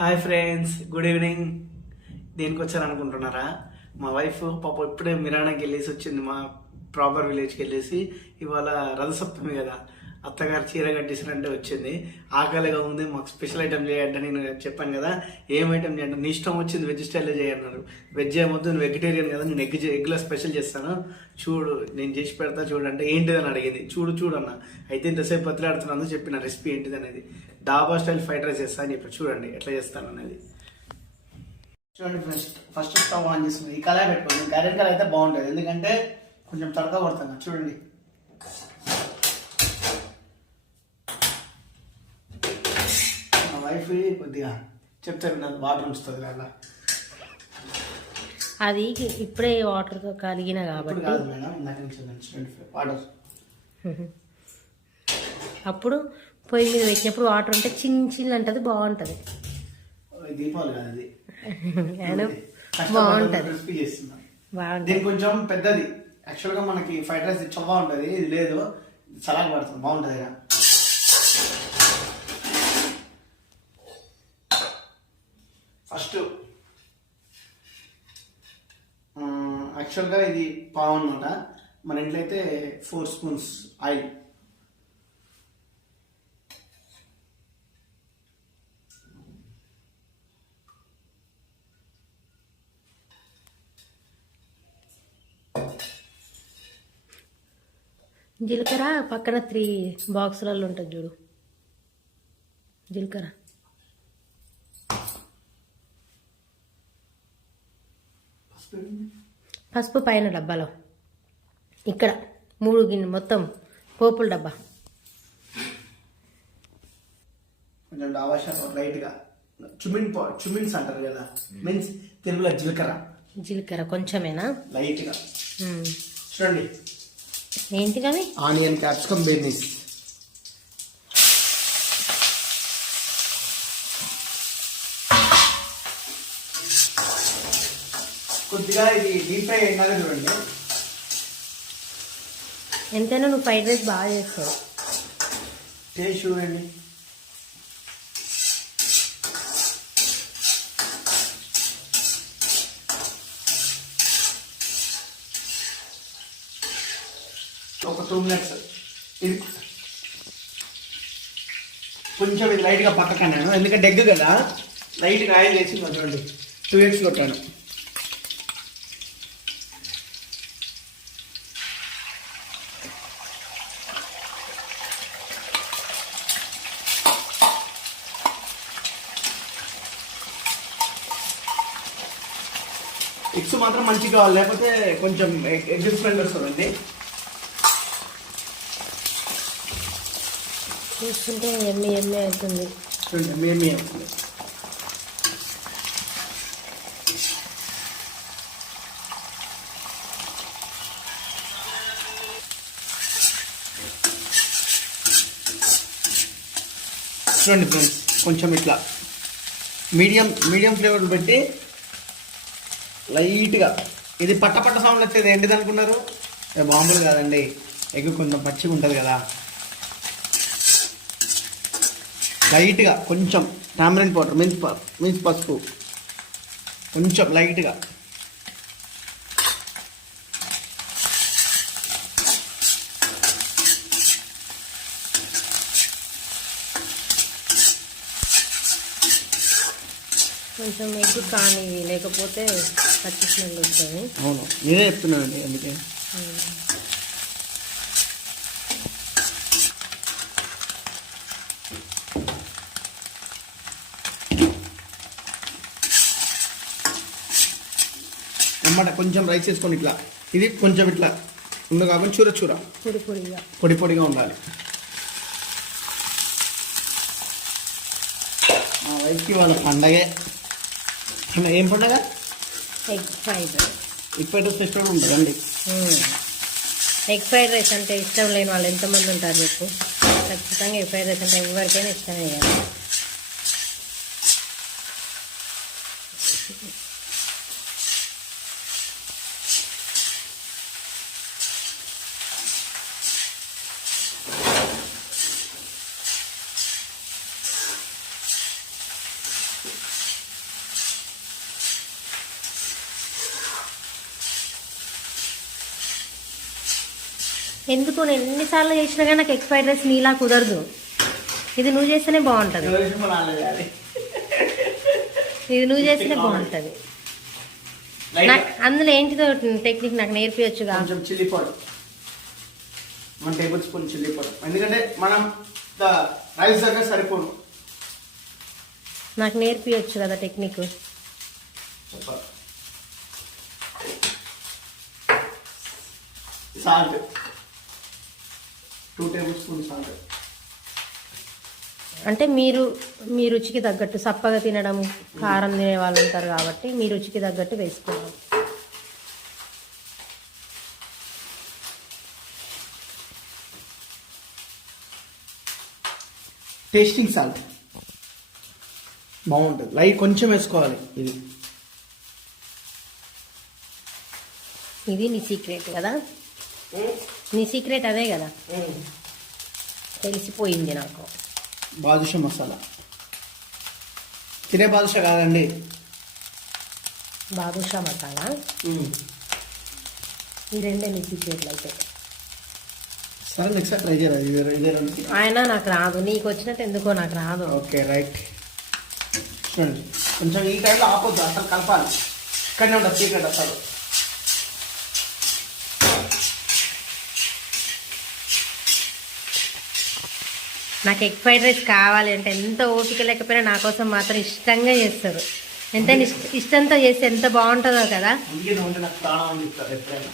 Hi friends, good evening. దేనికి వచ్చారనుకుంటున్నారా? మా wife పాప ఇప్పుడే మిరాణాకి వెళ్ళేసి వచ్చింది, మా ప్రాపర్ విలేజ్కి వెళ్ళేసి. ఇవాళ రథసప్తమి కదా, అత్తగారు చీర కట్టేసినంటే వచ్చింది. ఆకలిగా ఉంది, మాకు స్పెషల్ ఐటమ్ చేయండి. నేను చెప్పాను కదా, ఏం ఐటమ్ చేయండి, నీ ఇష్టం వచ్చింది, వెజ్ స్టైల్లో చేయన్నారు. వెజ్ ఏమొద్దు, నేను వెజిటేరియన్ కదా, నేను ఎగ్లో స్పెషల్ చేస్తాను, చూడు నేను చేసి పెడతా చూడంటే ఏంటిదని అడిగింది. చూడు అన్న. అయితే ఇంతసేపు బతిలాడుతున్నాను, చెప్పిన రెసిపీ ఏంటిది అనేది. డాబా స్టైల్ ఫ్రైడ్ రైస్ చేస్తా అని చెప్పి చూడండి ఎట్లా చేస్తాను అనేది. చూడండి ఫస్ట్ స్టవ్ ఆన్ చేస్తుంది. ఈ కళాయి పెట్టుకోండి, గరెన్ కళాయి అయితే బాగుంటుంది, ఎందుకంటే కొంచెం తడక కొడుతున్నా. చూడండి, మా వైఫ్ కొద్దిగా చెప్తారు, నాకు వాటర్ ఉంచుతుంది అలా. అది ఇప్పుడే వాటర్తో కలిగిన కాబట్టి కాదు మేడం, ఇందాక నుంచి వాటర్. అప్పుడు పొయ్యి మీద పెట్టినప్పుడు వాటర్ ఉంటే చిన్న అంటది, బాగుంటది. దీపావళి కాదు అది, బాగుంటది. దీని కొంచెం పెద్దది. యాక్చువల్గా మనకి ఫ్రైడ్ రైస్ చాలా బాగుంటుంది, ఇది లేదు, సలాడ్ పడుతుంది, బాగుంటుంది. ఫస్ట్ యాక్చువల్గా ఇది పావు అనమాట. మన ఇంట్లో అయితే 4 స్పూన్స్ ఆయిల్. జీలకర్ర పక్కన 3 బాక్సులలో ఉంటుంది చూడు, జీలకర్ర. పసుపు పైన డబ్బాలో, ఇక్కడ 3 గిన్నె మొత్తం పోపుల డబ్బా. కొంచెం డాబా లైట్గా చుమిన్స్ అంటారు కదా, మీన్స్ తెలుగులో జీలకర్ర కొంచెమేనా, లైట్గా. చూడండి, ఏంటి కానీ ఆనియన్, క్యాప్సికమ్, బెర్నీస్. కొద్దిగా ఇది డీప్ ఫ్రై అయినా చూడండి. ఎంతైనా నువ్వు ఫ్రైడ్ రైస్ బాగా చేస్తావు, టేస్ట్ చూడండి. ఒక 2 మినిట్స్ ఇది కొంచెం ఇది లైట్గా పక్కకన్నాను, ఎందుకంటే ఎగ్ కదా, లైట్గా ఆయిల్ వేసి చూడండి 2 eggs కొట్టాను. ఎగ్స్ మాత్రం మంచిగా కావాలి, లేకపోతే కొంచెం ఎగ్ స్మెల్ వస్తుందండి. చూస్తుంటే ఎమ్మి అవుతుంది, చూడండి ఎమ్మి అవుతుంది. చూడండి ఫ్రెండ్స్, కొంచెం ఇట్లా మీడియం ఫ్లేవర్ పెట్టి లైట్గా, ఇది పట్ట సౌండ్ వచ్చేది ఏంటిది అనుకున్నారు? మామూలు కాదండి, ఎగ్ కొంచెం పచ్చిగా ఉంటుంది కదా. లైట్గా కొంచెం టామరిన్ పౌడర్, మీన్స్ పసుపు కొంచెం లైట్గా. కొంచెం ఎగ్ కానీ, లేకపోతే పచ్చి స్మెల్ వస్తుంది. అవును, నేనే చెప్తున్నానండి అందుకే. అన్నమాట కొంచెం రైస్ వేసుకొని ఇట్లా, ఇది కొంచెం ఇట్లా ఉంది కాబట్టి చూర పొడిగా ఉండాలి. మా వైఫ్కి వాళ్ళ పండగే. ఏం పండగ? Egg fried rice. ఇప్పుడు ఫెస్టివల్ ఉంటుందండి. ఎగ్ ఫ్రైడ్ రైస్ అంటే ఇష్టం లేని వాళ్ళు ఎంతమంది ఉంటారు చెప్పు? ఖచ్చితంగా ఎగ్ ఫ్రైడ్ రైస్ అంటే ఎవరికైనా ఇష్టమే కదా. ఎందుకు నేను ఎన్నిసార్లు చేసినా కానీ నాకు ఎగ్ ఫ్రైడ్ రైస్ నీలా కుదరదు. ఇది నువ్వు చేస్తేనే బాగుంటుంది. ఇది నువ్వు చేస్తేనే బాగుంటుంది. అందులో ఏంటిదో టెక్నిక్ నాకు నేర్పించచ్చుగా. కొంచెం chilli powder, 1 table spoon chilli powder, ఎందుకంటే మనం రైస్ దగ్గర సరిపోదు. నాకు నేర్పించచ్చు కదా technique. Salt 2 table spoon salt. అంటే మీరు మీ రుచికి తగ్గట్టు, సప్పగా తినడం కారం తినే వాళ్ళు ఉంటారు కాబట్టి మీ రుచికి తగ్గట్టు వేసుకోవాలి. టేస్టింగ్ సాల్ట్ బాగుంటుంది, లైట్ కొంచెం వేసుకోవాలి. ఇది నీ సీక్రెట్ కదా, నీ సీక్రెట్ అదే కదా, తెలిసిపోయింది నాకు. బాదుషా మసాలా, తినే బాదుషా కాదండి, బాదుషా మసాలా. ఈ రెండే నీ సీక్రెట్లు అయితే. సరే నెక్స్ట్ ట్రై చేయాలి. ఆయన నాకు రాదు, నీకు వచ్చినట్టు ఎందుకో నాకు రాదు. Okay right. చూడండి కొంచెం ఈ టైంలో ఆపొద్దు, అసలు కలపాలి. ఇక్కడనే ఉంటుంది సీక్రెట్ అసలు. నాకు ఎగ్ ఫ్రైడ్ రైస్ కావాలి అంటే ఎంత ఓపిక లేకపోయినా నా కోసం మాత్రం ఇష్టంగా చేస్తారు. ఎంత ఇష్టంతో చేస్తే ఎంత బాగుంటుందో కదా. అందుకే ఉంటే నాకు ప్రాణం అని చెప్తారు ఎప్పుడైనా.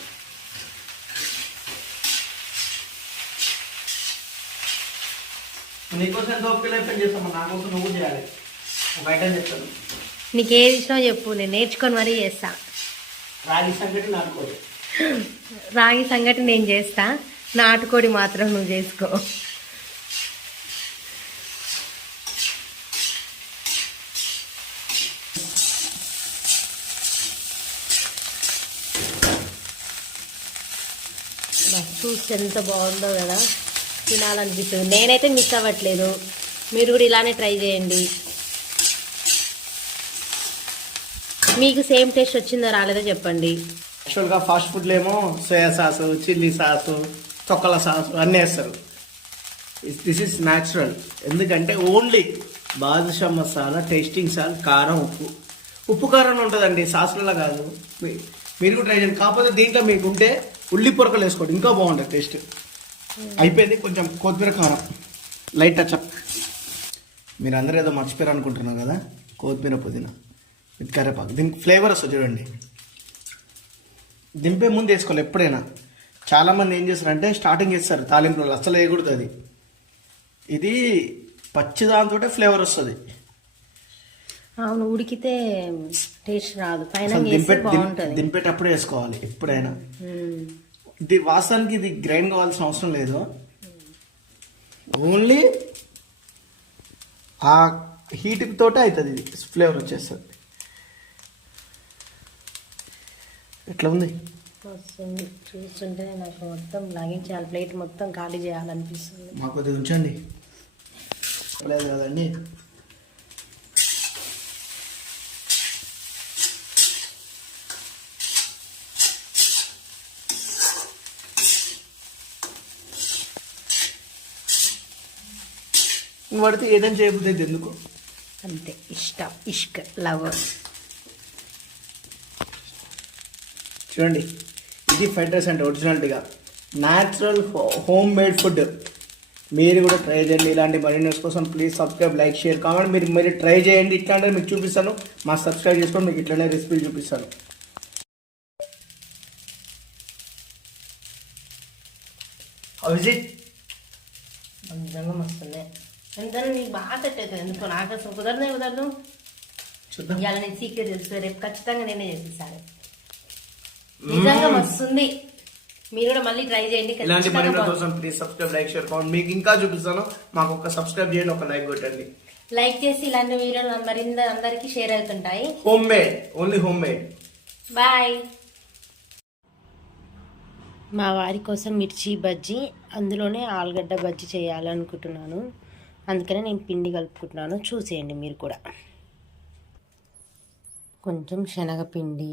నీకోసం ఎంత ఓపిక లేకపోతే చేస్తాము, నా కోసం నువ్వు చేయాలి. ఒక ఐటమ్ చెప్తాను, నీకు ఏది ఇష్టమో చెప్పు, నేను నేర్చుకొని మరీ చేస్తా. రాగి సంగటి, నాటుకోడి. రాగి సంగటి నేను చేస్తా, నాటుకోడి మాత్రం నువ్వు చేసుకో. చూస్తే ఎంత బాగుందో కదా, తినాలనిపిస్తుంది. నేనైతే మిస్ అవ్వట్లేదు, మీరు కూడా ఇలానే ట్రై చేయండి. మీకు సేమ్ టేస్ట్ వచ్చిందో రాలేదో చెప్పండి. యాక్చువల్గా ఫాస్ట్ ఫుడ్లో ఏమో సోయా సాసు, చిల్లీ సాసు, తొక్కల సాసు అన్నీ వేస్తారు. This is natural. ఎందుకంటే only Badshah masala, tasting salt, కారం, ఉప్పు కారం ఉంటుందండి, సాసులలో కాదు. మీరు కూడా ట్రై చేయండి. కాకపోతే దీంట్లో మీకు ఉంటే ఉల్లి పొరకలు వేసుకోండి, ఇంకా బాగుంటుంది టేస్ట్. అయిపోయింది. కొంచెం కొత్తిమీర, కారం, లైట్ టచ్అప్. మీరు అందరూ ఏదో మర్చిపోయారు అనుకుంటున్నారు కదా, కొత్తిమీర, పుదీనా, కరివేపాకు, దీనికి ఫ్లేవర్ వస్తుంది చూడండి. దింపే ముందు వేసుకోవాలి ఎప్పుడైనా. చాలామంది ఏం చేస్తారంటే స్టార్టింగ్ వేస్తారు తాలింపులో, అసలు వేయకూడదు అది. ఇది పచ్చి దాంతో ఫ్లేవర్ వస్తుంది. అవును, ఉడికితే టేస్ట్ రాదు. పైన దింపేటప్పుడే వేసుకోవాలి ఎప్పుడైనా. ఇది వాసనకి ఇది గ్రైండ్ కావాల్సిన అవసరం లేదు, ఓన్లీ ఆ హీట్ తోటే అవుతుంది, ఇది ఫ్లేవర్ వచ్చేస్తుంది. ఎట్లా ఉంది? వస్తుంది, చూస్తుంటే నాకు మొత్తం లాగించాలి, ప్లేట్ మొత్తం ఖాళీ చేయాలనిపిస్తుంది. మాకు కొద్దిగా ఉంచండి, లేదు కదండి. పడితే ఏదైనా చేయబుద్ది ఎందుకు, అంతే. ఇష్క్ లవ్. చూడండి, ఇది ఫ్రైడ్ రైస్ అంటే ఒరిజినల్గా న్యాచురల్ హోమ్ మేడ్ ఫుడ్. మీరు కూడా ట్రై చేయండి. ఇలాంటి మరిన్ని న్యూస్ కోసం please subscribe, like, share, comment. మీరు ట్రై చేయండి. ఇట్లాంటి మీకు చూపిస్తాను, మా సబ్స్క్రైబ్ చేసుకొని మీకు ఇట్లనే రెసిపీలు చూపిస్తాను. నిజంగా వస్తుంది. ఎందుకంటే నీకు బాగా సెట్ అవుతుంది. ఎందుకో నాకు అసలు కుదరదు. చూద్దాం, ఇవాళ నేను సీక్రెట్ తెలుస్తుంది, రేపు ఖచ్చితంగా నేనే చేసేసాను. నిజంగా వస్తుంది. మీరు కూడా మళ్ళీ ట్రై చేయండి. ఇలాంటి మరిన్ని కోసం please subscribe, like, share, comment. మీకు ఇంకా చూపిస్తాను, మాకు ఒక సబ్స్క్రైబ్ చేయండి, ఒక లైక్ కొట్టండి. లైక్ చేసి ఇలాంటి వీడియోలు అందరికీ షేర్ అవుతుంటాయి. Home made, only home made. Bye. మా వారి కోసం మిర్చి బజ్జీ, అందులోనే ఆలుగడ్డ బజ్జీ చేయాలనుకుంటున్నాను. అందుకనే నేను పిండి కలుపుకుంటున్నాను, చూసేయండి మీరు కూడా. కొంచెం శనగపిండి,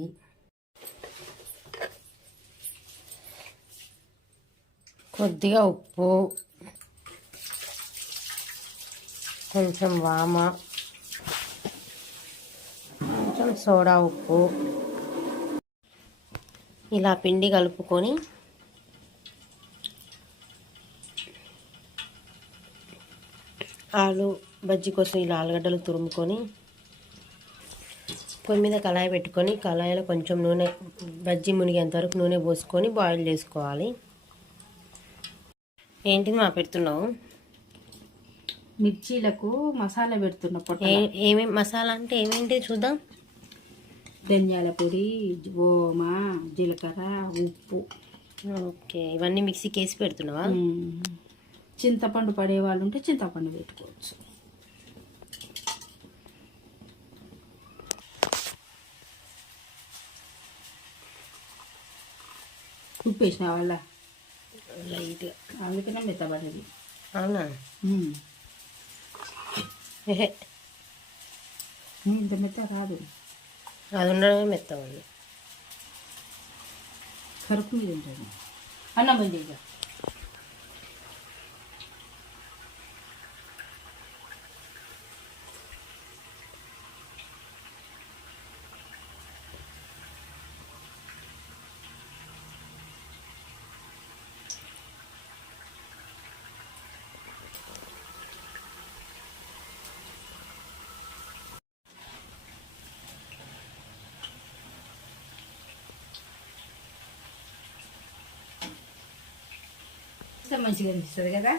కొద్దిగా ఉప్పు, కొంచెం వామ, కొంచెం సోడా ఉప్పు, ఇలా పిండి కలుపుకొని ఆలు బజ్జీ కోసం ఇలా ఆలుగడ్డలు తురుముకొని పొయ్యి మీద కళాయి పెట్టుకొని కళాయిలో కొంచెం నూనె, బజ్జీ మునిగేంత వరకు నూనె పోసుకొని బాయిల్ చేసుకోవాలి. ఏంటిది మా పెడుతున్నావు? మిర్చీలకు మసాలా పెడుతున్న పొట్ట. ఏమేమి మసాలా అంటే ఏమేంటి చూద్దాం. ధనియాల పొడి, ఓమ, జీలకర్ర, ఉప్పు. ఓకే, ఇవన్నీ మిక్సీకి వేసి పెడుతున్నావా? చింతపండు పడే వాళ్ళు ఉంటే చింతపండు పెట్టుకోవచ్చు. ఉప్పు వేసిన వాళ్ళ లైట్గా, అందుకనే మెత్తబడ్డది. అవునా? ఏహే, ఇంత మెత్త రాదు, అది ఉండడమే మెత్త ఉంది. కరుపు మీద ఉంటుంది. అన్నం బంద్ చేద్దాం. మంచిగా అనిపిస్తుంది కదా.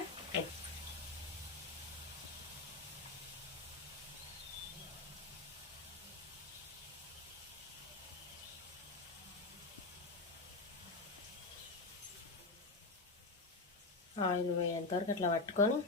ఆయిల్ పోయేంత వరకు అట్లా పట్టుకొని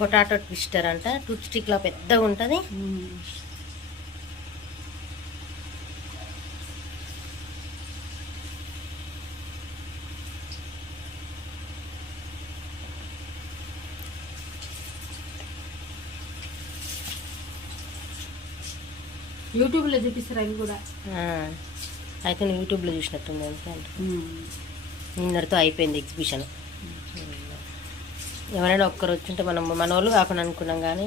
పొటాటో ట్విస్టర్ అంట, టూత్ స్టిక్లా పెద్దగా ఉంటుంది. యూట్యూబ్లో చూపిస్తారు అవి కూడా. అయితే నువ్వు యూట్యూబ్లో చూసినట్టుంది. నిన్నటితో అయిపోయింది ఎగ్జిబిషన్. ఎవరైనా ఒక్కరు వచ్చింటే మనం మన వాళ్ళు కాకుండా అనుకున్నాం, కానీ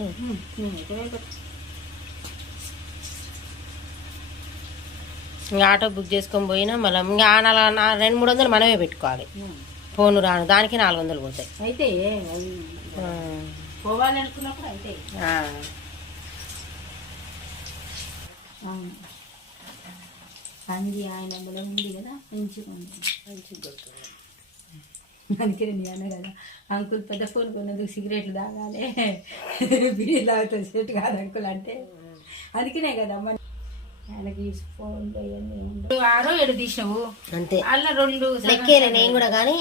ఇంకా ఆటో బుక్ చేసుకొని పోయినా మళ్ళీ ఇంకా 200-300 మనమే పెట్టుకోవాలి. ఫోన్ రాను దానికి 400 పోతాయి. అయితే పోవాలనుకున్నప్పుడు అయితే అంది ఆయన మూలం ఉంది కదా, మంచిగా కొడుతుంది. అందుకే నేను అన్నా కదా, అంకుల్ పెద్ద ఫోన్ కొన్నందుకు సిగరెట్లు తాగాలి, బీడీ తాగుతా సెట్ కాదు అంకుల్ అంటే. అందుకనే కదా మన ఆయనకి ఫోన్లో ఇవన్నీ ఉండవు. 6-7 తీసినావు అంతే, అలా 2 లెక్కేలే నేను కూడా, కానీ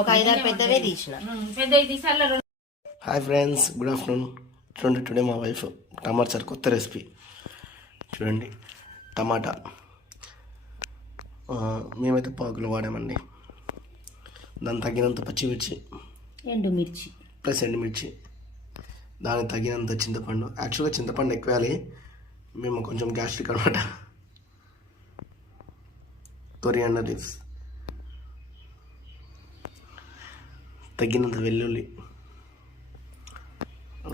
ఒక 5-6 పెద్దవే తీసిన. పెద్దవి తీసి అలా 2. Hi friends, good afternoon. చూడండి, టుడే మా వైఫ్ టమాటా సార్ కొత్త రెసిపీ. చూడండి, టమాటా మేమైతే 1 కిలో వాడామండి. దానికి తగినంత పచ్చిమిర్చి, ఎండుమిర్చి ప్లస్ ఎండుమిర్చి, దానికి తగినంత చింతపండు. యాక్చువల్గా చింతపండు ఎక్కువ వేయాలి, మేము కొంచెం గ్యాస్ట్రిక్ అనమాట. కొరియాండర్ లీవ్స్, తగినంత వెల్లుల్లి,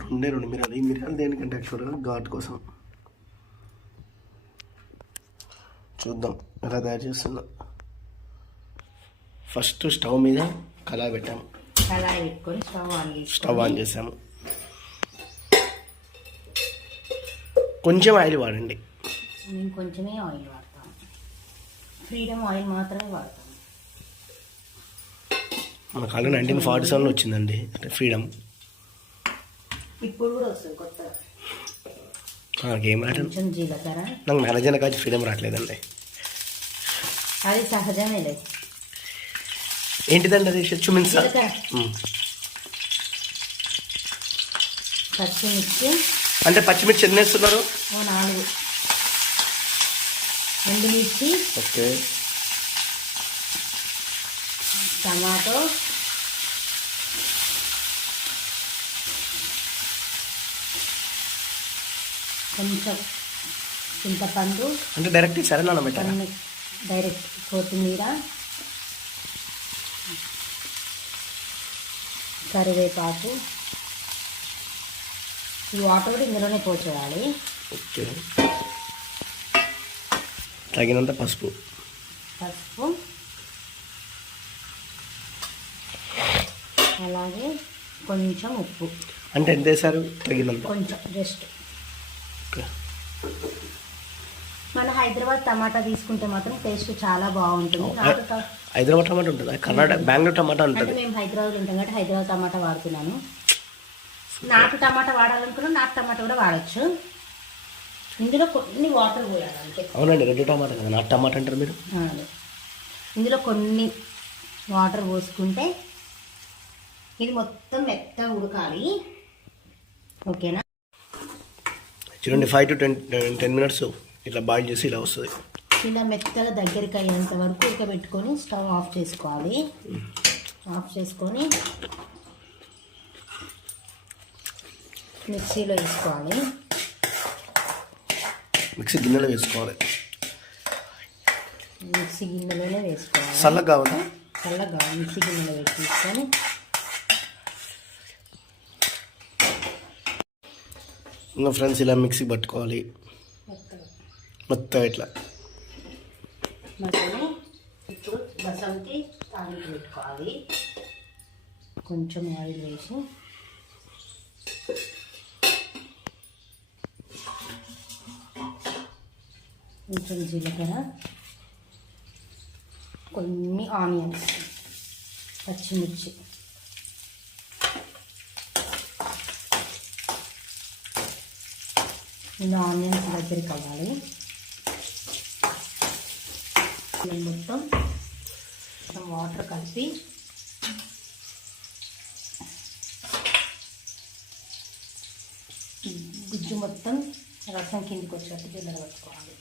2 మిరియాలు. ఈ మిరియాలు దేనికంటే యాక్చువల్గా ఘాట్ కోసం. చూద్దాం ఎలా తయారు చేస్తుందో. ఫస్ట్ స్టవ్ మీద కళాయి పెట్టాము, కళాయి పెట్టుకొని స్టవ్ ఆన్ చేసాము. కొంచెం ఆయిల్ వాడండి. నేను కొంచెమే ఆయిల్ వాడతాను, ఫ్రీడమ్ ఆయిల్ మాత్రమే వాడతాను. మనకు ఆల్రెడీ 1947లో వచ్చిందండి ఫ్రీడమ్. ఇప్పుడు కూడా వస్తుంది కొత్తగా. నాకేం రావట్లేదు, కొంచెం జీలకర్ర. నాకు మ్యారేజ్ అయిన కాదు ఫ్రీడమ్ రావట్లేదండి. అది సహజమే లేదు. ఏంటిదండి అది చుమిన్సా? జీలకర్ర, పచ్చిమిర్చి అంటే పచ్చిమిర్చి ఎన్ని వేస్తున్నారు? 4, ఎండుమిర్చి, ఓకే, టమాటో, కొంచెం చింతపండు, అంటే డైరెక్ట్ సరే నానబెట్టారా? కొన్ని డైరెక్ట్ కొత్తిమీర, కరివేపాకు. ఈ వాటర్ కూడా ఇందులోనే పోసేయాలి. ఓకే, తగినంత పసుపు, అలాగే కొంచెం ఉప్పు, అంటే ఎంత వేసారు? తగినంత కొంచెం జస్ట్. ఓకే. మన హైదరాబాద్ టమాటా తీసుకుంటే మాత్రం టేస్ట్ చాలా బాగుంటుంది. హైదరాబాద్ టమాటా ఉంటుంది, కర్ణాటక బెంగళూరు టమాటా అంటే ఉంటుంది. మేము హైదరాబాద్ ఉంటాం కాబట్టి హైదరాబాద్ టమాటా వాడుతున్నాను. నాటు టమాటా వాడాలనుకున్నా నాటు టమాటా కూడా వాడచ్చు. ఇందులో కొన్ని వాటర్ పోయాలి అంతే. అవునండి, రెడ్ టమాటా కదా, నాటు టమాటా అంటారు మీరు. ఇందులో కొన్ని వాటర్ పోసుకుంటే ఇది మొత్తం మెత్తగా ఉడకాలి. ఓకేనా? చూడండి, 5 to 10 minutes ఇట్లా బాయిల్ చేసి ఇలా వస్తుంది. ఇలా మెత్తగా దగ్గరికి అయ్యేంత వరకు ఉడకబెట్టుకొని స్టవ్ ఆఫ్ చేసుకోవాలి. ఆఫ్ చేసుకొని మిక్సీలో వేసుకోవాలి. మిక్సీ గిన్నెలో వేసుకోవాలి. మిక్సీ గిన్నెలోనే వేసుకోవాలి. చల్లగా కావాలా? చల్లగా మిక్సీ గిన్నెలో వేసి తీసుకొని ఇంకా ఫ్రెండ్స్ ఇలా మిక్సీ పట్టుకోవాలి మొత్తం ఇట్లా. మళ్ళీ ఇప్పుడు బసంతి తాలింపు పెట్టుకోవాలి. కొంచెం ఆయిల్ వేసి కొంచెం జీలకర్ర, కొన్ని ఆనియన్స్, పచ్చిమిర్చి, ఇలా ఆనియన్స్ దగ్గరికి అవ్వాలి. మొత్తం వాటర్ కలిపి గుజ్జు మొత్తం రసం కిందికి వచ్చేట్టు గిన్నె పట్టుకోవాలి.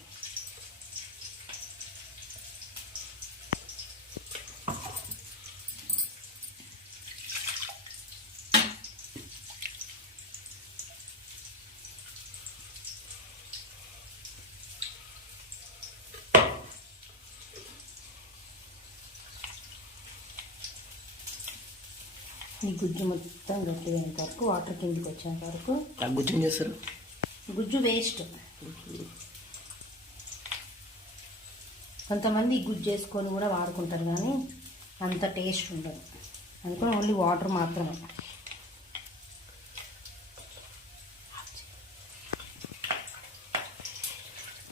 ఈ గుజ్జు మొత్తం గట్టిగైనంత వరకు, వాటర్ కిందికి వచ్చేంత వరకు. గుజ్జు ఏం చేస్తారు? గుజ్జు వేస్ట్. కొంతమంది గుజ్జు చేసుకొని కూడా వాడుకుంటారు కానీ అంత టేస్ట్ ఉండదు. అందుకని ఓన్లీ వాటర్ మాత్రమే.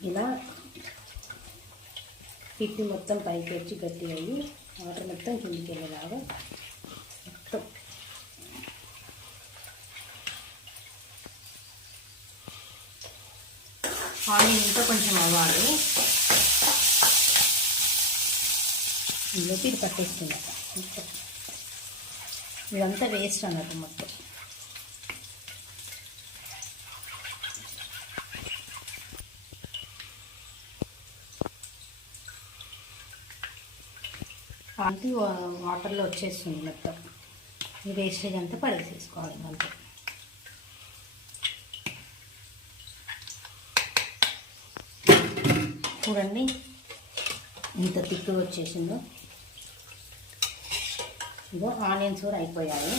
ఇలా పిప్పి మొత్తం పైకి వచ్చి గట్టిగా అయ్యి వాటర్ మొత్తం కిందికి వెళ్ళేలాగా మొత్తం ఆనియన్ ఇంకా కొంచెం అవ్వాలి. ఇందులోకి ఇది పట్టేస్తుంది మొత్తం. ఇదంతా వేస్ట్ అన్నట్టు మొత్తం. అంతే వాటర్లో వచ్చేస్తుంది మొత్తం. ఈ వేస్టేజ్ అంతా పడేసేసుకోవాలి అంతే. చూడండి ఇంత తిక్కు వచ్చేసిందో. ఇదో ఆనియన్స్ కూడా అయిపోయాయి.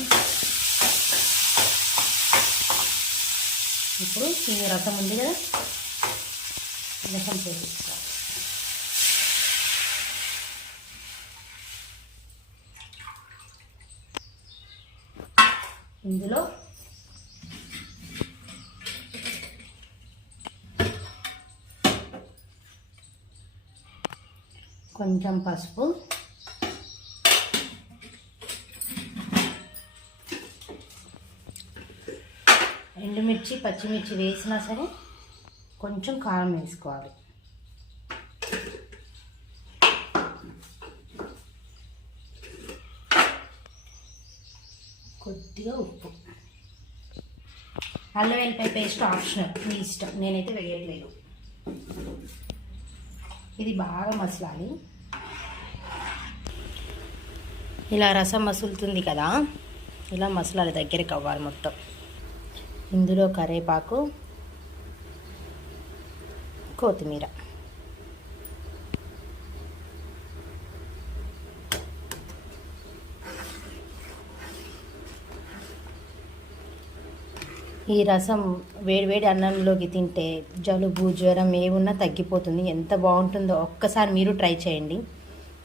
ఇప్పుడు ఈ రసం ఉంది కదా, రసం చేసేసుకోవాలి. ఇందులో కొంచెం పసుపు, ఎండుమిర్చి, పచ్చిమిర్చి వేసినా సరే కొంచెం కారం వేసుకోవాలి. కొద్దిగా ఉప్పు, అల్లం వెల్లిపాయ పేస్ట్ ఆప్షనల్, మీ ఇష్టం, నేనైతే వేయట్లేదు. ఇది బాగా మసలాలి. ఇలా రసం మసులుతుంది కదా, ఇలా మసలాలి, దగ్గరికి అవ్వాలి మొత్తం. ఇందులో కరివేపాకు, కొత్తిమీర, ఈ రసం వేడివేడి అన్నంలోకి తింటే జలుబు జ్వరం ఏమున్నా తగ్గిపోతుంది. ఎంత బాగుంటుందో ఒక్కసారి మీరు ట్రై చేయండి.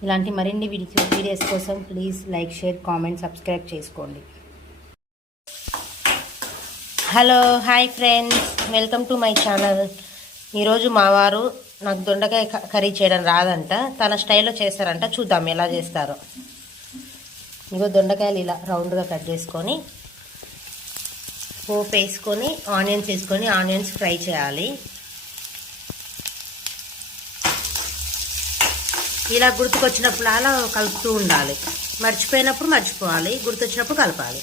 ఇలాంటి మరిన్ని వీడియోస్ కోసం please like, share, comment, subscribe చేసుకోండి. Hello, hi friends, welcome to my channel. ఈరోజు మా వారు నాకు దొండకాయ కర్రీ చేయడం రాదంట, తన స్టైల్లో చేస్తారంట. చూద్దాం ఎలా చేస్తారో. ఇగో దొండకాయలు ఇలా రౌండ్గా కట్ చేసుకొని పోపు వేసుకొని ఆనియన్స్ వేసుకొని ఆనియన్స్ ఫ్రై చేయాలి. ఇలా గుర్తుకొచ్చినప్పుడు అలా కలుపుతూ ఉండాలి. మర్చిపోయినప్పుడు మర్చిపోవాలి, గుర్తొచ్చినప్పుడు కలపాలి.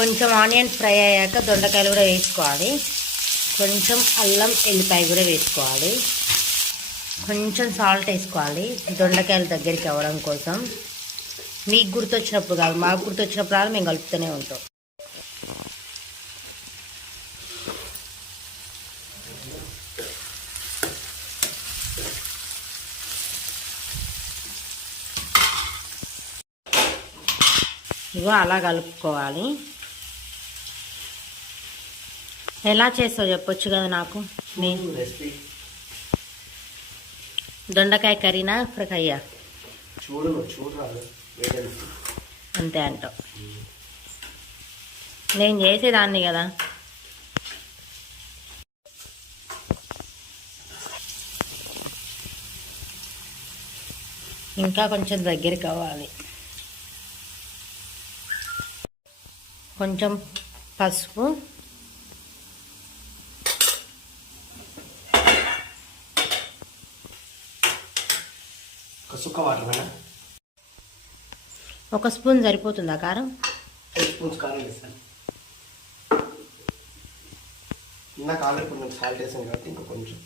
కొంచెం ఆనియన్ ఫ్రై అయ్యాక దొండకాయలు కూడా వేసుకోవాలి. కొంచెం అల్లం ఎల్లిపాయ కూడా వేసుకోవాలి. కొంచెం సాల్ట్ వేసుకోవాలి దొండకాయలు దగ్గరికి అవ్వడం కోసం. మీకు గుర్తొచ్చినప్పుడు కాదు, మాకు గుర్తొచ్చినప్పుడు అలా మేము కలుపుతూనే ఉంటాం. ఇగో అలా కలుపుకోవాలి. ఎలా చేస్తావు చెప్పొచ్చు కదా నాకు. నేను దొండకాయ కర్రీనా ఫ్రైయా? అంతే అంటావు. నేను చేసేదాన్ని కదా. ఇంకా కొంచెం దగ్గరికి అవ్వాలి. కొంచెం పసుపు, ఒక స్పూన్ సరిపోతుందా కారం? 8 స్పూన్స్ కారం వేస్తాను. ఇందాక ఆల్రెడీ కొంచెం సాల్ట్ వేసాను కాబట్టి ఇంకా కొంచెం.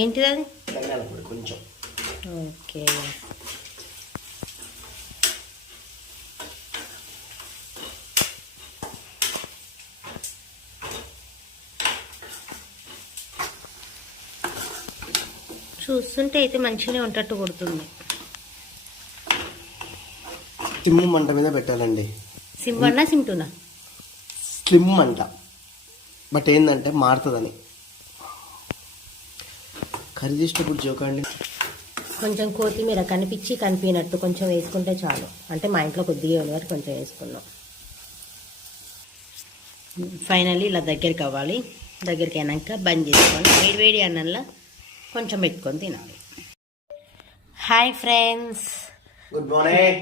ఏంటిది అది? ధనియాల పొడి కొంచెం. ఓకే. చూస్తుంటే అయితే మంచిగానే ఉంటట్టు కొడుతుంది. సిమ్ మంట మీద పెట్టాలండి. సిమ్ అన్నా సిమ్టునా? స్లిమ్ మంట, బట్ ఏంటంటే మారుతుందని. కర్రీ చేసేటప్పుడు జోకండి. కొంచెం కొత్తిమీర కనిపించినట్టు కొంచెం వేసుకుంటే చాలు. అంటే మా ఇంట్లో కొద్దిగా ఉంది కాబట్టి కొంచెం వేసుకున్నాం. ఫైనల్లీ ఇలా దగ్గరికి అవ్వాలి. దగ్గరికి అయినాక బంద్ చేసుకొని వేడివేడి అన్నంలో కొంచెం పెట్టుకొని తినాలి. Hi friends, good morning.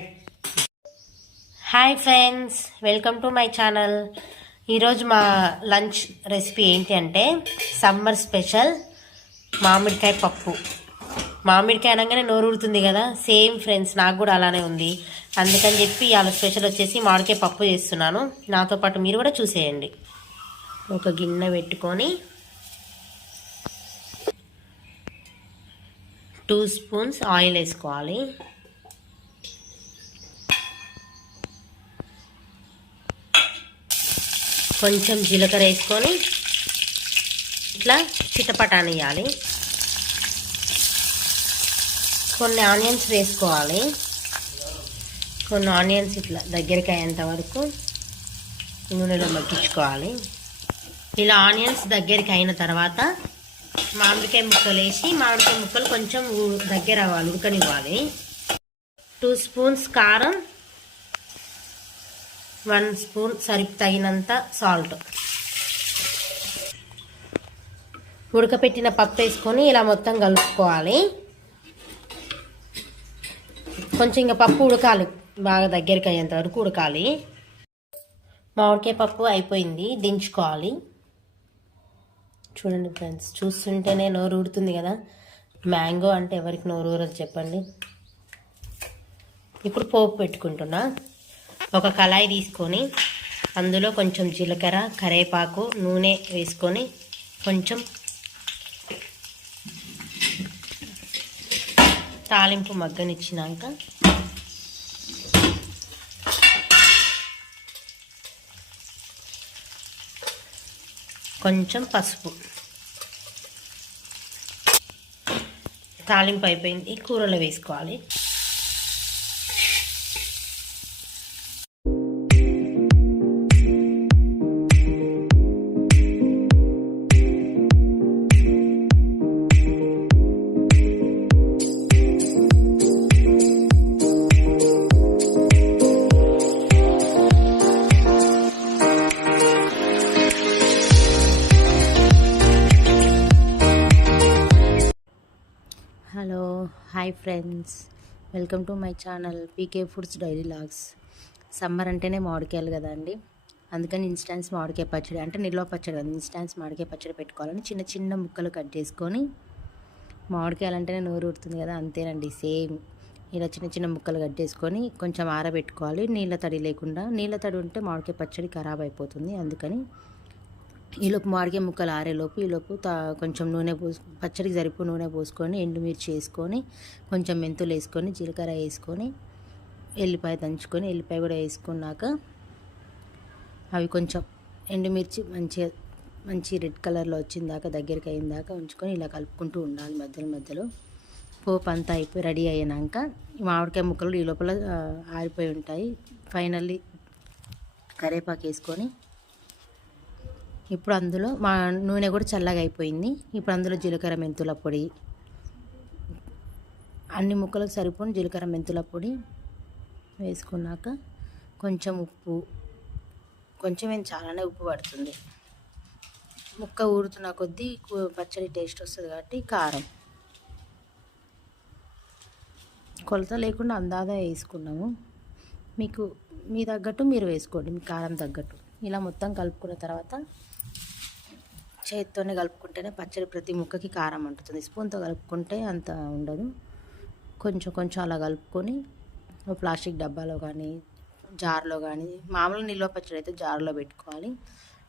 Hi friends, welcome to my channel. ఈరోజు మా లంచ్ రెసిపీ ఏంటి అంటే సమ్మర్ స్పెషల్ మామిడికాయ పప్పు. మామిడికాయ అనగానే నోరు ఊరుతుంది కదా, సేమ్ ఫ్రెండ్స్ నాకు కూడా అలానే ఉంది. అందుకని చెప్పి ఇవాళ స్పెషల్ వచ్చేసి మామిడికాయ పప్పు చేస్తున్నాను. నాతో పాటు మీరు కూడా చూసేయండి. ఒక గిన్నె పెట్టుకొని 2 స్పూన్స్ ఆయిల్ వేసుకోవాలి. కొంచెం జీలకర్ర వేసుకొని ఇట్లా చిటపటానియాలి. కొన్ని ఆనియన్స్ వేసుకోవాలి. కొన్ని ఆనియన్స్ ఇట్లా దగ్గరికి అయ్యేంత వరకు నూనెలో మగ్గించుకోవాలి. ఇలా ఆనియన్స్ దగ్గరికి అయిన తర్వాత మామిడికాయ ముక్కలు వేసి మామిడికాయ ముక్కలు కొంచెం దగ్గర అవ్వాలి, ఉడకనివ్వాలి. 2 స్పూన్స్ కారం, 1 స్పూన్ తగినంత సాల్ట్. ఉడకపెట్టిన పప్పు వేసుకొని ఇలా మొత్తం కలుపుకోవాలి. కొంచెం ఇంకా పప్పు ఉడకాలి, బాగా దగ్గరికి అయ్యేంత వరకు ఉడకాలి. మామిడికాయ పప్పు అయిపోయింది, దించుకోవాలి. చూడండి ఫ్రెండ్స్, చూస్తుంటేనే నోరు ఊడుతుంది కదా. మ్యాంగో అంటే ఎవరికి నోరూరదు చెప్పండి. ఇప్పుడు పోపు పెట్టుకుంటున్నా. ఒక కళాయి తీసుకొని అందులో కొంచెం జీలకర్ర, కరివేపాకు, నూనె వేసుకొని కొంచెం తాలింపు మగ్గనిచ్చినాక కొంచెం పసుపు, తాలింపు అయిపోయింది, కూరలో వేసుకోవాలి. Hello, hi friends, welcome to my channel PK foods daily logs. Summer అంటేనే మామిడికాయలు కదా అండి, అందుకని ఇన్స్టాన్స్ మామిడికాయ పచ్చడి అంటే నిల్వ పచ్చడి కదా, ఇన్స్టాన్స్ మామిడికాయ పచ్చడి పెట్టుకోవాలని చిన్న చిన్న ముక్కలు కట్ చేసుకొని, మామిడికాయలు అంటేనే నోరు ఊరుతుంది కదా, అంతేనండి సేమ్ ఇలా చిన్న చిన్న ముక్కలు కట్ చేసుకొని కొంచెం ఆరబెట్టుకోవాలి. నీళ్ళ తడి లేకుండా, నీళ్ళ తడి ఉంటే మామిడికాయ పచ్చడి ఖరాబ్ అయిపోతుంది. అందుకని ఈలోపు మామిడికాయ ముక్కలు ఆరేలోపు ఈలోపు కొంచెం నూనె పచ్చడికి సరిపో నూనె పోసుకొని ఎండుమిర్చి వేసుకొని కొంచెం మెంతులు వేసుకొని జీలకర్ర వేసుకొని ఎల్లిపాయ దంచుకొని ఎల్లిపాయ కూడా వేసుకున్నాక అవి కొంచెం ఎండుమిర్చి మంచి రెడ్ కలర్లో వచ్చిందాక దగ్గరికి అయిందాక ఉంచుకొని ఇలా కలుపుకుంటూ ఉండాలి మధ్యలో. పోపు అంతా అయిపోయి రెడీ అయినాక మామిడికాయ ముక్కలు ఈ లోపల ఆరిపోయి ఉంటాయి. ఫైనల్లీ కరివేపాకు వేసుకొని ఇప్పుడు అందులో మా నూనె కూడా చల్లగా అయిపోయింది. ఇప్పుడు అందులో జీలకర్ర మెంతుల పొడి, అన్ని ముక్కలకు సరిపోని జీలకర్ర మెంతుల పొడి వేసుకున్నాక కొంచెం ఉప్పు, కొంచెం చాలానే ఉప్పు పడుతుంది. ముక్క ఊరుతున్న కొద్దీ పచ్చడి టేస్ట్ వస్తుంది కాబట్టి కారం కొలత లేకుండా అందాదా వేసుకున్నాము. మీకు మీ తగ్గట్టు మీరు వేసుకోండి, మీ కారం తగ్గట్టు. ఇలా మొత్తం కలుపుకున్న తర్వాత చేతితోనే కలుపుకుంటేనే పచ్చడి ప్రతి ముక్కకి కారం అంటుతుంది. స్పూన్తో కలుపుకుంటే అంత ఉండదు. కొంచెం అలా కలుపుకొని ప్లాస్టిక్ డబ్బాలో కానీ జార్లో కానీ, మామూలు నిల్వ పచ్చడి అయితే జార్లో పెట్టుకోవాలి.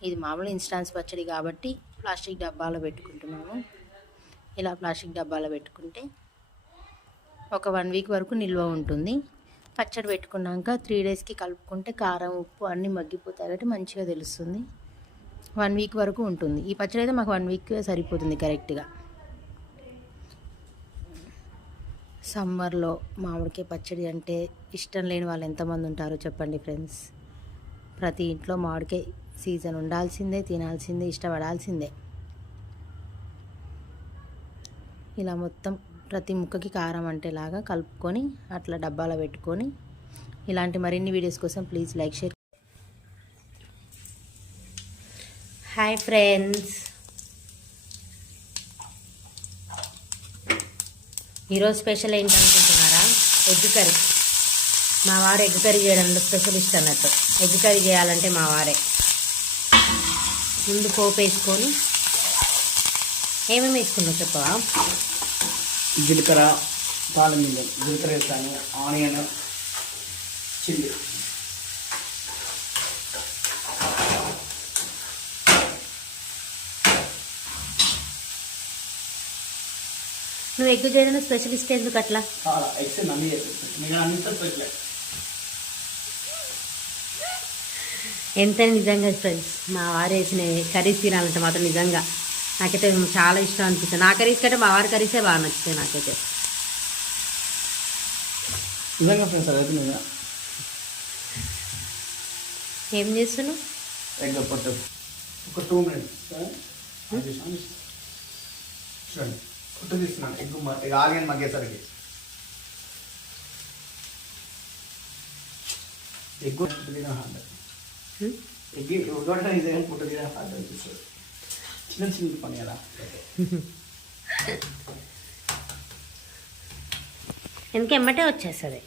ఇది మామూలు ఇన్స్టాన్స్ పచ్చడి కాబట్టి ప్లాస్టిక్ డబ్బాలో పెట్టుకుంటున్నాము. ఇలా ప్లాస్టిక్ డబ్బాలో పెట్టుకుంటే ఒక 1 వీక్ వరకు నిల్వ ఉంటుంది. పచ్చడి పెట్టుకున్నాక 3 డేస్కి కలుపుకుంటే కారం ఉప్పు అన్నీ మగ్గిపోతాయి కాబట్టి మంచిగా తెలుస్తుంది. 1 వీక్ వరకు ఉంటుంది. ఈ పచ్చడి అయితే మాకు 1 వీక్ సరిపోతుంది కరెక్ట్గా. సమ్మర్లో మామిడికాయ పచ్చడి అంటే ఇష్టం లేని వాళ్ళు ఎంతమంది ఉంటారో చెప్పండి ఫ్రెండ్స్. ప్రతి ఇంట్లో మామిడికాయ సీజన్ ఉండాల్సిందే, తినాల్సిందే, ఇష్టపడాల్సిందే. ఇలా మొత్తం ప్రతి ముక్కకి కారం అంటేలాగా కలుపుకొని అట్లా డబ్బాలో పెట్టుకొని, ఇలాంటి మరిన్ని వీడియోస్ కోసం please like share. Hi friends, ఈరోజు స్పెషల్ ఏంటనుకుంటున్నారా? Egg curry. మా వారు ఎగ్ కర్రీ చేయడంలో స్పెషలిస్ట్ అన్నట్టు. ఎగ్ కర్రీ చేయాలంటే మా వారే. ముందు పోపు వేసుకొని ఏమేమి వేసుకున్నావు చెప్పవా? జీలకర్ర, తాలింపు, జీలకర్ర వేస్తాను, ఆనియన్, చిల్లీ. నువ్వు ఎగ్ చేయడంలో స్పెషలిస్ట్ ఎందుకు అట్లా? చాలా ఎగ్స్ అన్నీ చేస్తాను, మీరు అన్నితో స్పెషల్. ఎంత నిజంగా ఫ్రెండ్స్, మా వారు వేసిన కర్రీస్ తినాలంటే మాత్రం నిజంగా నాకైతే చాలా ఇష్టం అనిపిస్తుంది. నా కర్రీస్ కంటే మా వారి కర్రీసే బాగా నచ్చుతాయి నాకైతే. నిజంగా ఫ్రెండ్స్ అదైతే నిజంగా. ఏం చేస్తున్నావు? ఎగ్ పొట్టు ఒక 2 minutes చూడండి. పొట్టు తీస్తున్నాను. ఎగ్ ఆనియన్ మగ్గేసరికి ఎగ్ పొట్టు తిన హార్డ్. ఎగ్ ఉడకడం ఈజీ కానీ పొట్టు తిన హార్డ్ అనిపిస్తుంది. చిన్న పని కదా. ఎందుకు ఎమ్మటే వచ్చేస్తుంది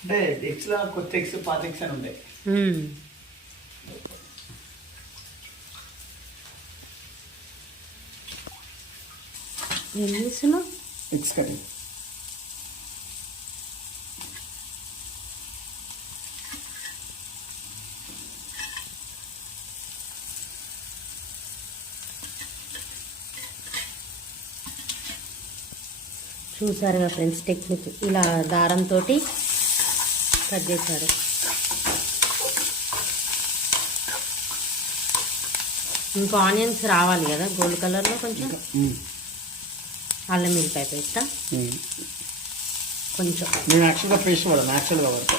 అంటే ఎగ్స్లో కొత్త ఎగ్స్, పాత ఎగ్స్ అని ఉంటాయి. ఏం చేస్తున్నావు? Eggs cutting. చూసారుగా ఫ్రెండ్స్ టెక్నిక్, ఇలా దారంతో కట్ చేశారు. ఇంకా ఆనియన్స్ రావాలి కదా గోల్డ్ కలర్లో, కొంచెం అల్లం మిరపకాయ పేస్ట్ కొంచెం. నేను యాక్చువల్గా పేస్ట్ వాడు న్యాచురల్గా వాడతా.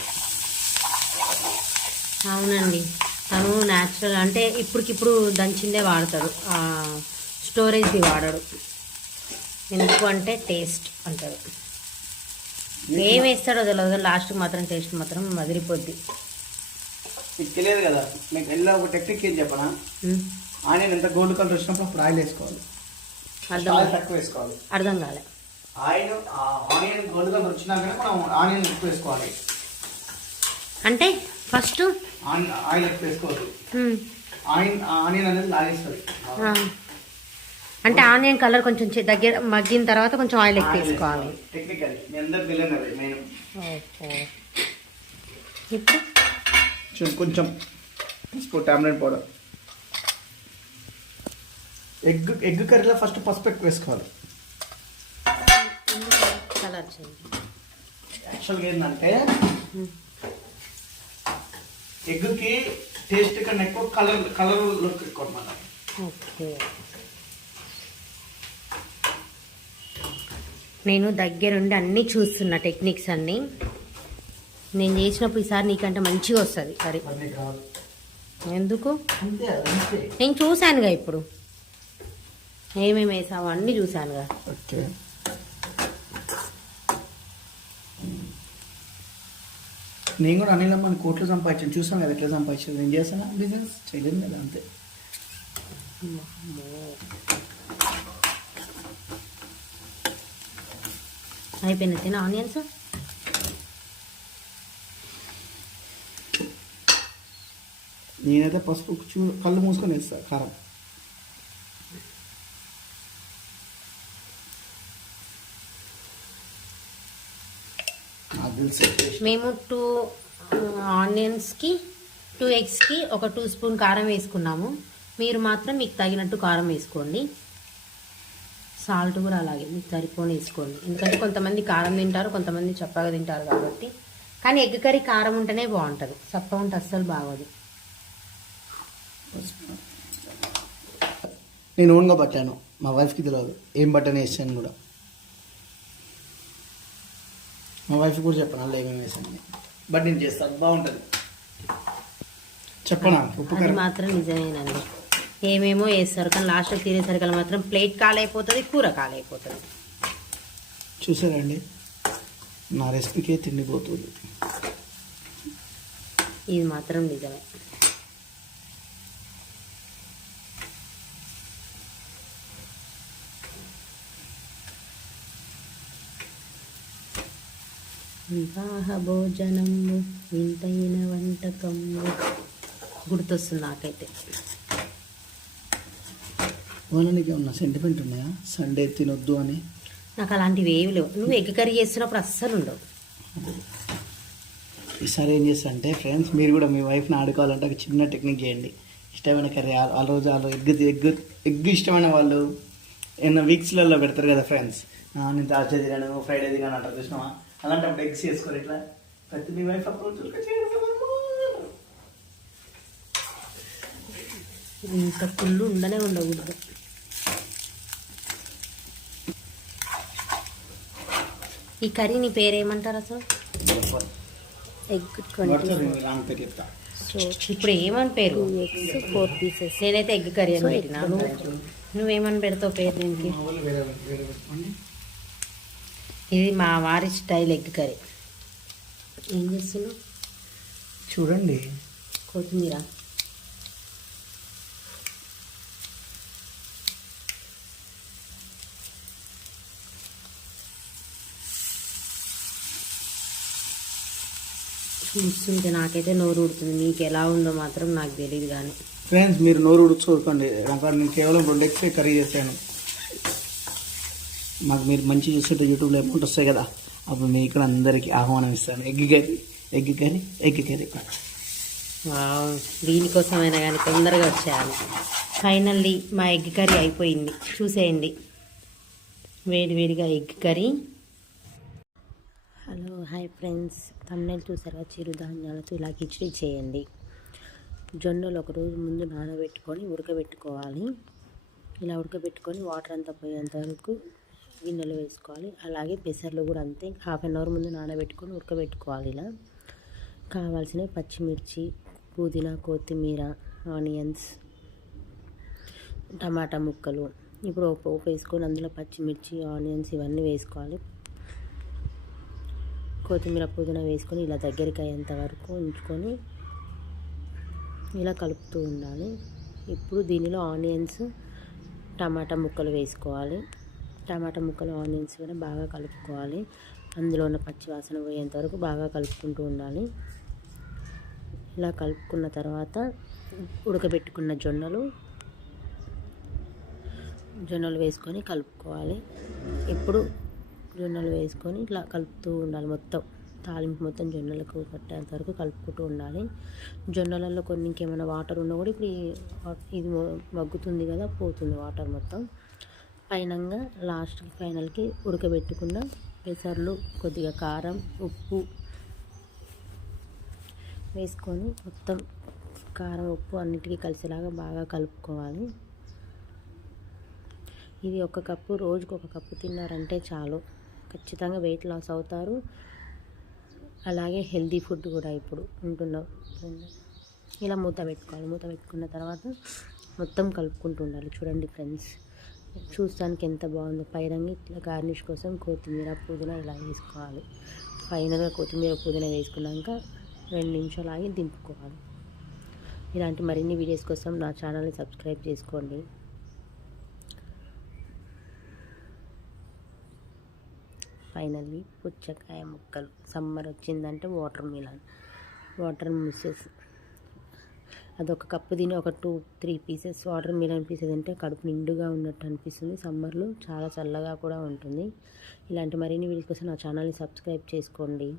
అవునండి, తను న్యాచురల్ అంటే ఇప్పటికిప్పుడు దంచిందే వాడతాడు, స్టోరేజ్ది వాడడు. ఎందుకు అంటే టేస్ట్ అంటారు. ఏం వేస్తాడో తెలియదు, లాస్ట్కి మాత్రం టేస్ట్ మాత్రం వదిలిపోద్ది. మీకు తెలియదు కదా, మీకు ఎలా ఒక టెక్నిక్ ఏం చెప్పనా? ఆనియన్ ఎంత గోల్డ్ కలర్ వచ్చినప్పుడు అప్పుడు ఆయిల్ వేసుకోవాలి, ఆయిల్ తక్కువ వేసుకోవాలి. అర్థం కాలే. ఆనియన్ గోల్డ్ కలర్ వచ్చినాకనే మనం ఆనియన్ ఎక్కువ వేసుకోవాలి. అంటే ఫస్ట్ ఆయిల్ ఎక్కువ వేసుకోవాలి. ఆనియన్ అనేది లాగేస్తుంది. అంటే ఆనియన్ కలర్ కొంచెం దగ్గర మగ్గిన తర్వాత కొంచెం ఆయిల్ ఎక్కువ వేసుకోవాలి. టెక్నికల్ మీ అందరికి తెలియదు అది మెయిన్. ఇప్పుడు కొంచెం పసుపు, టామరెంట్ పౌడర్. ఎగ్ కర్రీలో ఫస్ట్ పసుపు ఎక్కువ వేసుకోవాలి. Colour change. యాక్చువల్గా ఏంటంటే ఎగ్కి టేస్ట్ కన్నా ఎక్కువ కలర్ లుక్ ఎక్కువ అన్నమాట. ఓకే, నేను దగ్గరుండి అన్నీ చూస్తున్నా టెక్నిక్స్ అన్నీ. నేను చేసినప్పుడు ఈసారి నీకంటే మంచిగా వస్తుంది కర్రీ. ఎందుకు? నేను చూశానుగా, ఇప్పుడు ఏమేమి వేసావు అన్నీ చూశానుగా. ఓకే, నేను కూడా అనిలమ్మని కోట్లు సంపాదించాను, చూసాను కదా ఎట్లా సంపాదించాను. నేను చేస్తాను బిజినెస్ చేయలేదు కదా, అంతే. అయిపోయినా తిన ఆనియన్స్. నేనైతే పసుపు కళ్ళు మూసుకొని వేస్తాను, కారం. మేము 2 ఆనియన్స్కి 2 ఎగ్స్కి ఒక 2 స్పూన్ కారం వేసుకున్నాము. మీరు మాత్రం మీకు తగినట్టు కారం వేసుకోండి. సాల్ట్ కూడా అలాగే మీకు సరిపోని వేసుకోండి. ఎందుకంటే కొంతమంది కారం తింటారు, కొంతమంది చప్పగా తింటారు కాబట్టి. కానీ ఎగ్ కర్రీ కారం ఉంటేనే బాగుంటుంది, చప్ప ఉంటే అస్సలు బాగోదు. నేను ఓన్గా పట్టాను, మా వైఫ్కి తెలియదు ఏం బట్టని వేసాను కూడా. మా వైఫ్ కూడా చెప్పాను అలా ఏమేమి వేసాను, బట్ నేను చేస్తాను, బాగుంటుంది. చెప్పనా? అది మాత్రం నిజమేనండి, ఏమేమో వేస్తారు కానీ లాస్ట్లో తినేసరికి మాత్రం ప్లేట్ కాలైపోతుంది, కూర కాలైపోతుంది. చూసారండి, నా రెసిపీకే తిండిపోతుంది. ఇది మాత్రం నిజమే. వివాహ భోజనము వింతైన వంటకము గుర్తొస్తుంది నాకైతే. వాళ్ళకి ఏమన్నా సెంటిమెంట్ ఉన్నాయా సండే తినొద్దు అని? నాకు అలాంటివి ఏమి లేవు. నువ్వు ఎగ్ కర్రీ చేస్తున్నప్పుడు అస్సలు ఉండవు. ఈసారి ఏం చేస్తా అంటే ఫ్రెండ్స్, మీరు కూడా మీ వైఫ్ని ఆడుకోవాలంటే ఒక చిన్న టెక్నిక్ చేయండి. ఇష్టమైన కర్రీ ఆ రోజు వాళ్ళు ఎగ్ ఇష్టమైన వాళ్ళు ఏమన్నా వీక్స్లలో పెడతారు కదా ఫ్రెండ్స్, నేను థర్స్డే తినాను, ఫ్రైడే తినాను అంటారు చూసినావా? అలాంటప్పుడు ఎగ్స్ చేసుకోరు. ఇట్లా ప్రతి మీ వైఫ్ అప్రోచ్ ఇంత కుళ్ళు ఉండనే ఉండకూడదు. ఈ కర్రీ నీ పేరేమంటారు అసలు? ఎగ్ 20. సో ఇప్పుడు ఏమని పేరు? 4 పీసెస్. నేనైతే ఎగ్ కర్రీ అని పెట్టినా, నువ్వేమని పెడతావు పేరు దీనికి? ఇది మా వారి స్టైల్ ఎగ్ కర్రీ. ఏం చేస్తున్నావు? చూడండి, కొత్తిమీర. చూస్తుంటే నాకైతే నోరు ఉడుతుంది. మీకు ఎలా ఉందో మాత్రం నాకు తెలియదు. కానీ ఫ్రెండ్స్, మీరు నోరు ఉడుచుకోకండి. నేను కేవలం 2 ఎగ్స్ కర్రీ చేశాను. మాకు మీరు మంచి చూస్తుంటే యూట్యూబ్లో అమౌంట్ వస్తాయి కదా, అప్పుడు మీకు కూడా అందరికీ ఆహ్వానం ఇస్తాను. Egg curry. దీనికోసమైనా కానీ తొందరగా వచ్చేయాలి. ఫైనల్లీ మా ఎగ్ కర్రీ అయిపోయింది, చూసేయండి. వేడివేడిగా egg curry. Hello, hi friends, తమ్ముళ్ళు చూసారా? చిరుధాన్యాలతో ఇలా కిచిడి చేయండి. జొన్నలు ఒక రోజు ముందు నానబెట్టుకొని ఉడకబెట్టుకోవాలి. ఇలా ఉడకబెట్టుకొని వాటర్ అంతా పోయేంత వరకు గిన్నెలో వేసుకోవాలి. అలాగే పెసర్లు కూడా అంతే, హాఫ్ అన్ అవర్ ముందు నానబెట్టుకొని ఉడకబెట్టుకోవాలి. ఇలా కావాల్సిన పచ్చిమిర్చి, పుదీనా, కొత్తిమీర, ఆనియన్స్, టమాటా ముక్కలు. ఇప్పుడు ఒక పోపు వేసుకొని అందులో పచ్చిమిర్చి, ఆనియన్స్ ఇవన్నీ వేసుకోవాలి. కొత్తిమీర, పుదీనా వేసుకొని ఇలా దగ్గరికి అయ్యేంత వరకు ఉంచుకొని ఇలా కలుపుతూ ఉండాలి. ఇప్పుడు దీనిలో ఆనియన్స్, టమాటా ముక్కలు వేసుకోవాలి. టమాటా ముక్కలు, ఆనియన్స్ కూడా బాగా కలుపుకోవాలి. అందులో ఉన్న పచ్చి వాసన పోయేంత వరకు బాగా కలుపుకుంటూ ఉండాలి. ఇలా కలుపుకున్న తర్వాత ఉడకబెట్టుకున్న జొన్నలు వేసుకొని కలుపుకోవాలి. ఇప్పుడు జొన్నలు వేసుకొని ఇట్లా కలుపుతూ ఉండాలి. మొత్తం తాలింపు మొత్తం జొన్నలకు పట్టేంత వరకు కలుపుకుంటూ ఉండాలి. జొన్నలలో కొన్ని ఇంకేమైనా వాటర్ ఉన్నా కూడా ఇప్పుడు ఇది మగ్గుతుంది కదా, పోతుంది వాటర్ మొత్తం. ఫైనల్కి ఉడకబెట్టుకున్న పెసర్లు, కొద్దిగా కారం, ఉప్పు వేసుకొని మొత్తం కారం, ఉప్పు అన్నిటికీ కలిసేలాగా బాగా కలుపుకోవాలి. ఇది ఒక కప్పు, రోజుకు ఒక కప్పు తిన్నారంటే చాలు, ఖచ్చితంగా వెయిట్ లాస్ అవుతారు. అలాగే హెల్తీ ఫుడ్ కూడా ఇప్పుడు ఉంటున్నాం. ఇలా మూత పెట్టుకోవాలి. మూత పెట్టుకున్న తర్వాత మొత్తం కలుపుకుంటూ ఉండాలి. చూడండి ఫ్రెండ్స్, చూస్తానికి ఎంత బాగుందో. పైరంగి ఇట్లా గార్నిష్ కోసం కొత్తిమీర, పుదీనా ఇలా వేసుకోవాలి. ఫైనల్గా కొత్తిమీర, పుదీనా వేసుకున్నాక 2 నిమిషాలు ఆగి దింపుకోవాలి. ఇలాంటి మరిన్ని వీడియోస్ కోసం నా ఛానల్ని సబ్స్క్రైబ్ చేసుకోండి. ఫైనల్లీ పుచ్చకాయ ముక్కలు. సమ్మర్ వచ్చిందంటే వాటర్ మిలన్ అదొక కప్పు తిని ఒక 2-3 పీసెస్ వాటర్ మిలన్ పీసెస్ అంటే కడుపు నిండుగా ఉన్నట్టు అనిపిస్తుంది. సమ్మర్లో చాలా చల్లగా కూడా ఉంటుంది. ఇలాంటి మరిన్ని వీడియోస్ కోసం నా ఛానల్ని సబ్స్క్రైబ్ చేసుకోండి.